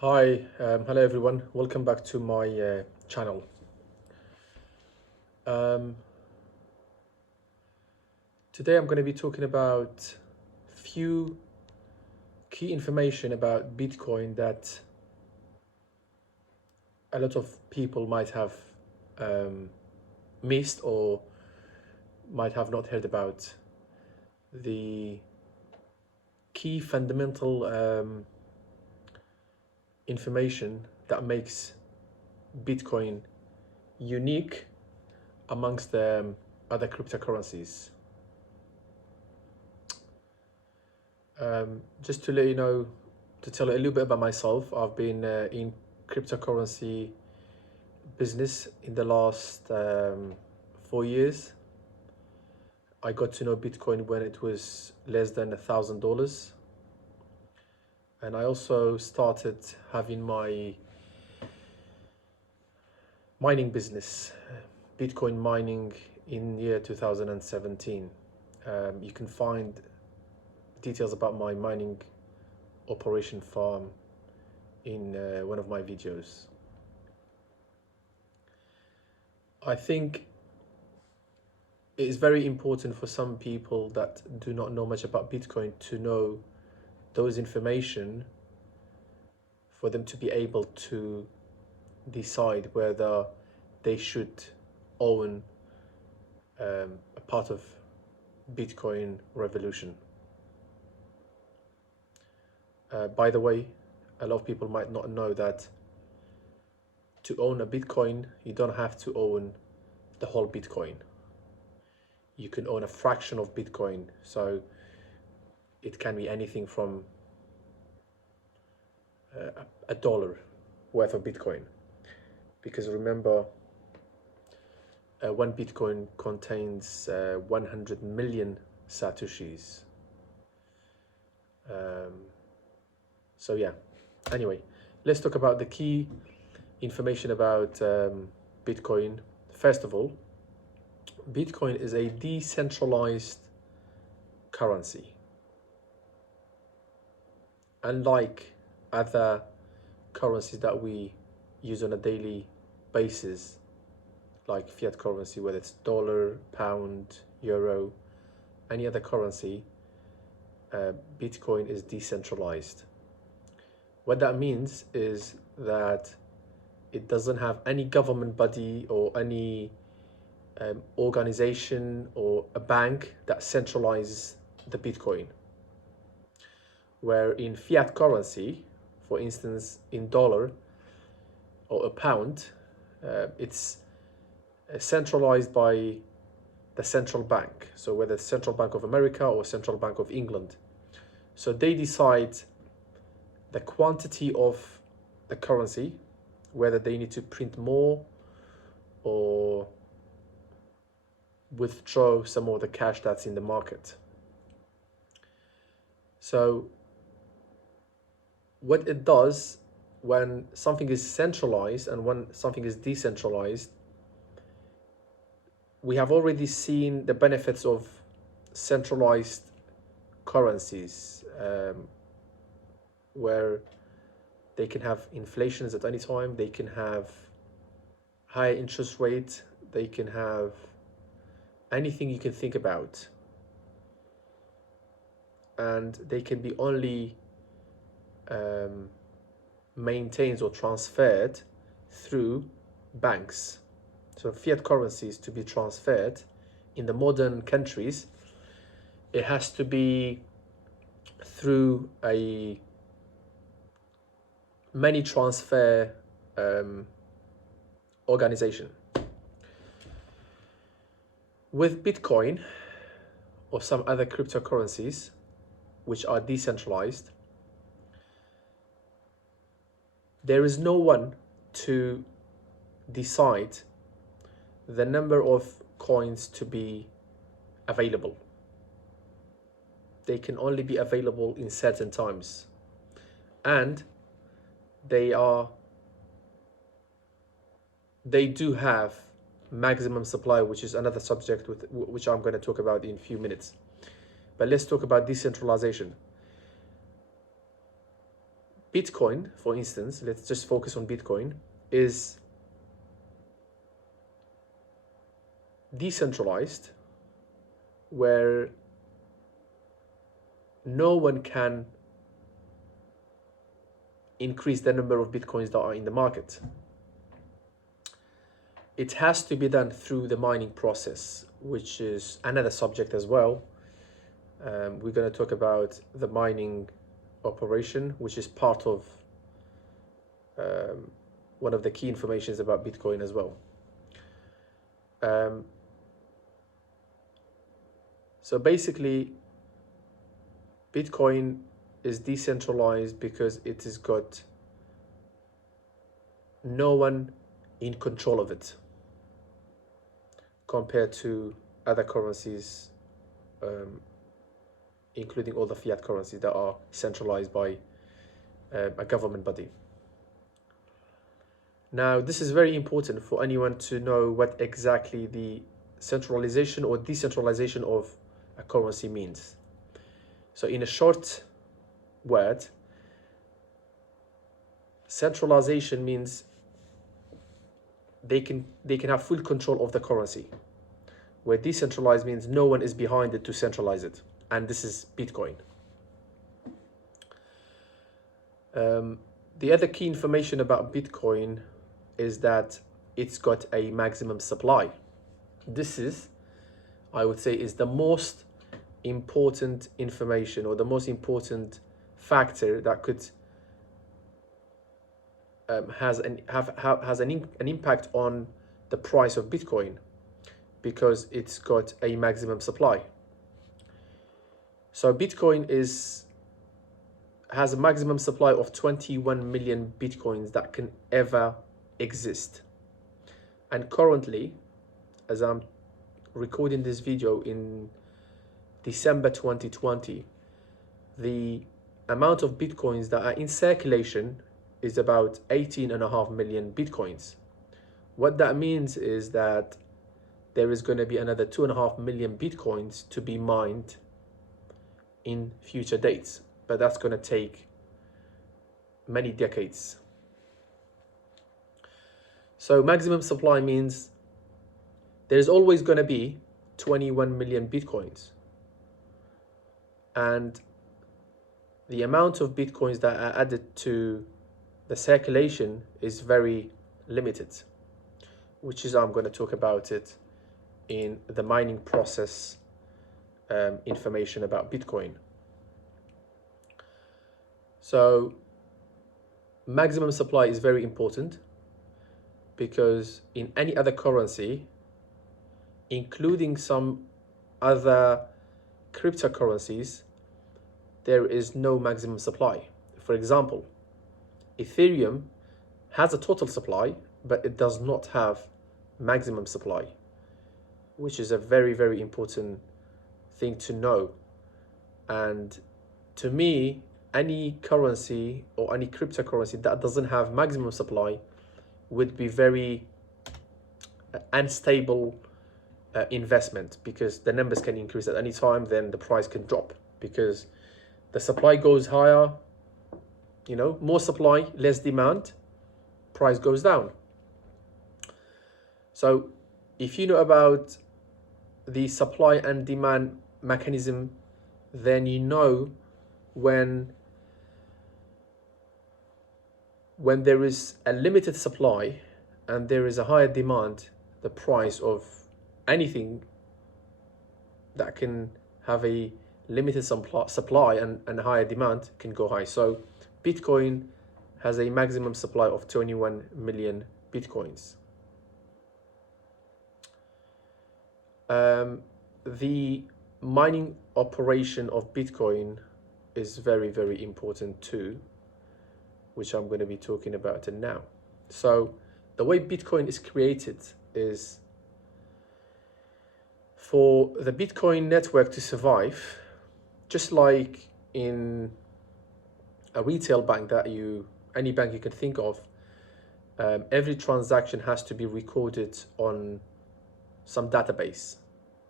Hi, hello everyone. Welcome back to my channel. Um, Today I'm going to be talking about few key information about Bitcoin that a lot of people might have um, missed or might have not heard about. The key fundamental information that makes Bitcoin unique amongst the other cryptocurrencies. Just to let you know, to tell a little bit about myself, I've been in cryptocurrency business in the last 4 years. I got to know Bitcoin when it was less than $1,000, and I also started having my mining business, Bitcoin mining, in year 2017. You can find details about my mining operation farm in one of my videos. I think it is very important for some people that do not know much about Bitcoin to know those information for them to be able to decide whether they should own a part of Bitcoin revolution. By the way, a lot of people might not know that to own a Bitcoin, you don't have to own the whole Bitcoin. You can own a fraction of Bitcoin. So it can be anything from a dollar worth of Bitcoin. Because remember, one Bitcoin contains 100 million Satoshis. So yeah, anyway, let's talk about the key information about Bitcoin. First of all, Bitcoin is a decentralized currency. Unlike other currencies that we use on a daily basis, like fiat currency, whether it's dollar, pound, euro, any other currency, Bitcoin is decentralized. What that means is that it doesn't have any government body or any organization or a bank that centralizes the Bitcoin. Where in fiat currency, for instance, in dollar or a pound, it's centralized by the central bank. So whether it's Central Bank of America or Central Bank of England. So they decide the quantity of the currency, whether they need to print more or withdraw some of the cash that's in the market. So what it does when something is centralized and when something is decentralized, we have already seen the benefits of centralized currencies, where they can have inflations at any time, they can have high interest rate, they can have anything you can think about, and they can be only maintained or transferred through banks. So fiat currencies, to be transferred in the modern countries, it has to be through a money transfer organization. With Bitcoin or some other cryptocurrencies which are decentralized, there is no one to decide the number of coins to be available. They can only be available in certain times, and they do have maximum supply, which is another subject which I'm going to talk about in a few minutes. But let's talk about decentralization. Bitcoin, for instance, let's just focus on Bitcoin, is decentralized, where no one can increase the number of Bitcoins that are in the market. It has to be done through the mining process, which is another subject as well. We're going to talk about the mining operation, which is part of one of the key informations about Bitcoin as well. So basically, Bitcoin is decentralized because it has got no one in control of it compared to other currencies, including all the fiat currencies that are centralized by a government body. Now, this is very important for anyone to know what exactly the centralization or decentralization of a currency means. So in a short word, centralization means they can have full control of the currency, where decentralized means no one is behind it to centralize it, and this is Bitcoin. The other key information about Bitcoin is that it's got a maximum supply. This is, I would say, is the most important information, or the most important factor that could has an impact on the price of Bitcoin, because it's got a maximum supply. So Bitcoin has a maximum supply of 21 million Bitcoins that can ever exist. And currently, as I'm recording this video in December 2020, the amount of Bitcoins that are in circulation is about 18.5 million Bitcoins. What that means is that there is going to be another 2.5 million Bitcoins to be mined in future dates, but that's going to take many decades. So maximum supply means there's always going to be 21 million Bitcoins, and the amount of Bitcoins that are added to the circulation is very limited, which is I'm going to talk about it in the mining process information about Bitcoin. So maximum supply is very important, because in any other currency, including some other cryptocurrencies, there is no maximum supply. For example, Ethereum has a total supply, but it does not have maximum supply, which is a very, very important thing to know. And to me, any currency or any cryptocurrency that doesn't have maximum supply would be very unstable investment, because the numbers can increase at any time, then the price can drop, because the supply goes higher, more supply, less demand, price goes down. So if you know about the supply and demand mechanism, then you know when there is a limited supply and there is a higher demand, the price of anything that can have a limited supply and higher demand can go high. So Bitcoin has a maximum supply of 21 million Bitcoins. The mining operation of Bitcoin is very, very important too, which I'm going to be talking about now. So the way Bitcoin is created is, for the Bitcoin network to survive, just like in a retail bank any bank you can think of, every transaction has to be recorded on some database,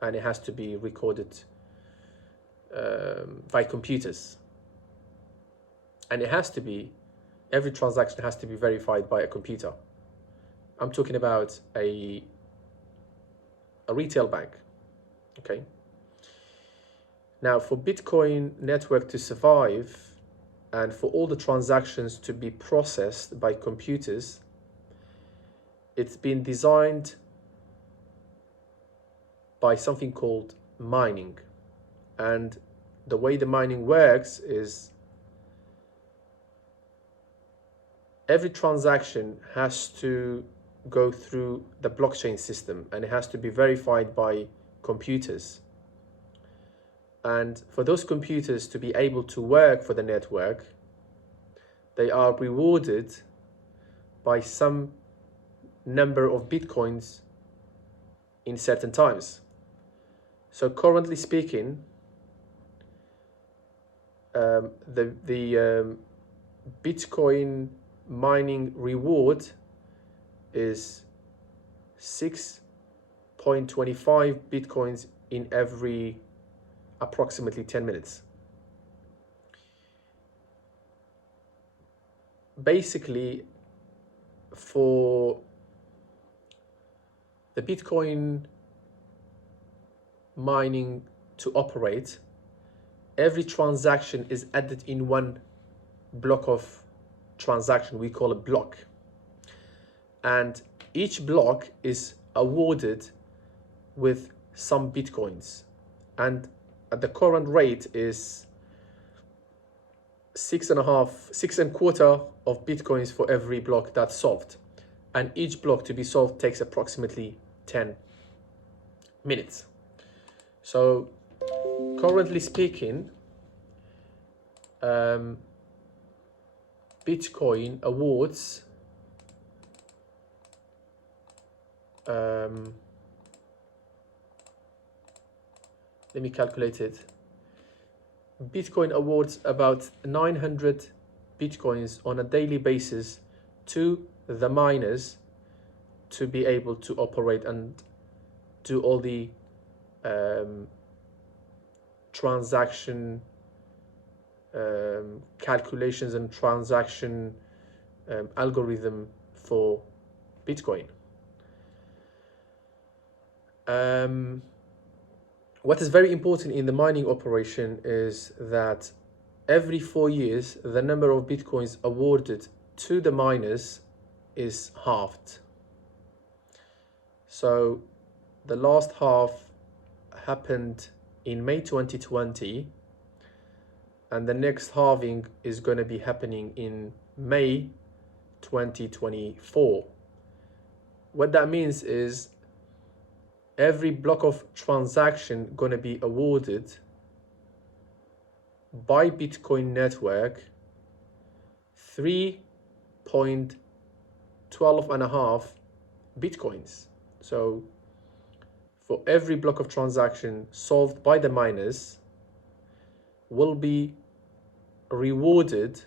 and it has to be recorded by computers, and it has to be every transaction has to be verified by a computer. I'm talking about a retail bank, okay? Now, for Bitcoin network to survive and for all the transactions to be processed by computers, it's been designed by something called mining. And the way the mining works is every transaction has to go through the blockchain system and it has to be verified by computers. And for those computers to be able to work for the network, they are rewarded by some number of Bitcoins in certain times. So currently speaking, the Bitcoin mining reward is 6.25 Bitcoins in every approximately 10 minutes. Basically, for the Bitcoin mining to operate, every transaction is added in one block of transaction. We call a block. And each block is awarded with some Bitcoins. And at the current rate is 6.25 of Bitcoins for every block that's solved. And each block to be solved takes approximately 10 minutes. So currently speaking, Bitcoin awards let me calculate it. Bitcoin awards about 900 Bitcoins on a daily basis to the miners to be able to operate and do all the transaction calculations and transaction algorithm for Bitcoin. What is very important in the mining operation is that every 4 years, the number of Bitcoins awarded to the miners is halved. So the last half happened in May 2020, and the next halving is going to be happening in May 2024. What that means is every block of transaction going to be awarded by Bitcoin network 3.12.5 Bitcoins. So for every block of transaction solved by the miners will be rewarded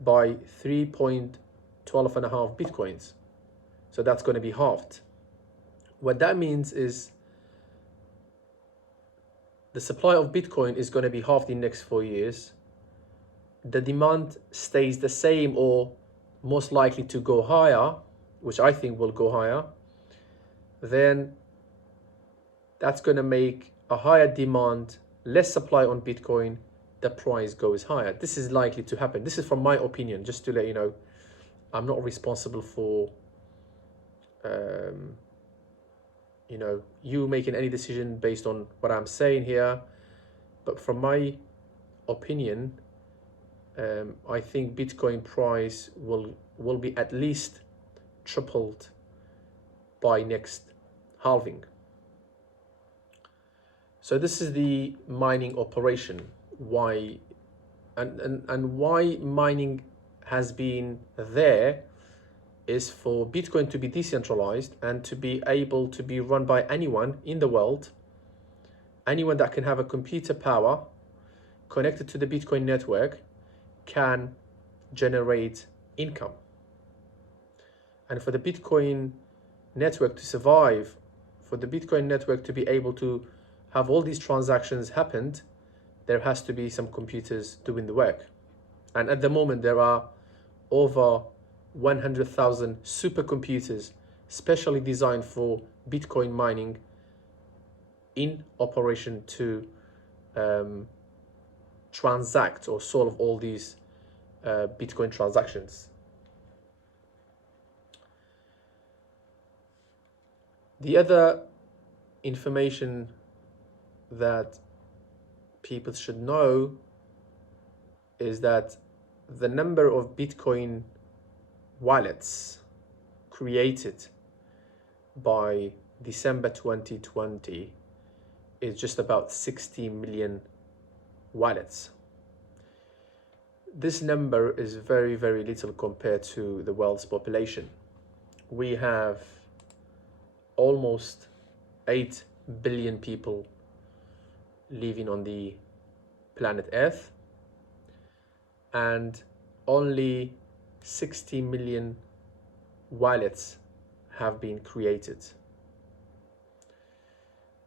by 3.12.5 Bitcoins. So that's going to be halved. What that means is the supply of Bitcoin is going to be halved in the next 4 years. The demand stays the same or most likely to go higher, which I think will go higher. Then that's going to make a higher demand, less supply on Bitcoin, the price goes higher. This is likely to happen. This is from my opinion, just to let you know. I'm not responsible for you making any decision based on what I'm saying here, but from my opinion, I think Bitcoin price will be at least tripled by next halving. So this is the mining operation. Why and why mining has been there is for Bitcoin to be decentralized and to be able to be run by anyone in the world, anyone that can have a computer power connected to the Bitcoin network can generate income. And for the Bitcoin network to survive, for the Bitcoin network to be able to have all these transactions happened, there has to be some computers doing the work. And at the moment, there are over 100,000 supercomputers specially designed for Bitcoin mining in operation to transact or solve all these Bitcoin transactions. The other information that people should know is that the number of Bitcoin wallets created by December 2020 is just about 60 million wallets. This number is very, very little compared to the world's population. We have almost 8 billion people living on the planet Earth, and only 60 million wallets have been created.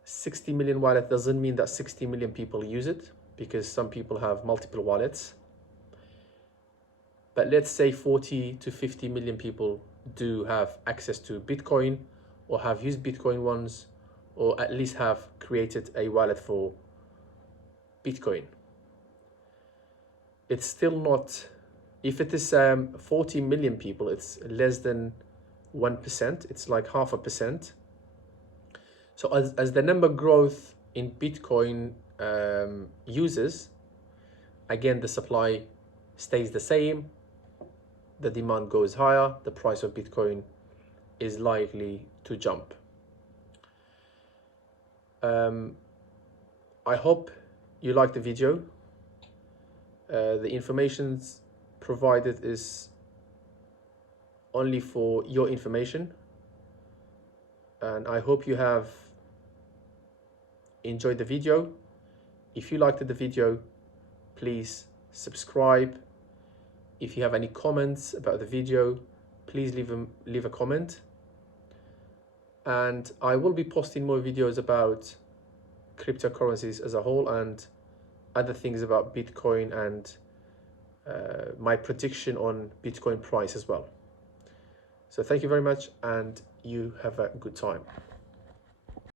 60 million wallet doesn't mean that 60 million people use it, because some people have multiple wallets. But let's say 40 to 50 million people do have access to Bitcoin, or have used Bitcoin once, or at least have created a wallet for Bitcoin. It's still not, if it is 40 million people, it's less than 1%, it's like 0.5%. So as the number growth in Bitcoin users, again, the supply stays the same, the demand goes higher, the price of Bitcoin is likely to jump. I hope you liked the video. The information provided is only for your information, and I hope you have enjoyed the video. If you liked the video, please subscribe. If you have any comments about the video, please leave a comment. And I will be posting more videos about cryptocurrencies as a whole and other things about Bitcoin, and my prediction on Bitcoin price as well. So thank you very much, and you have a good time.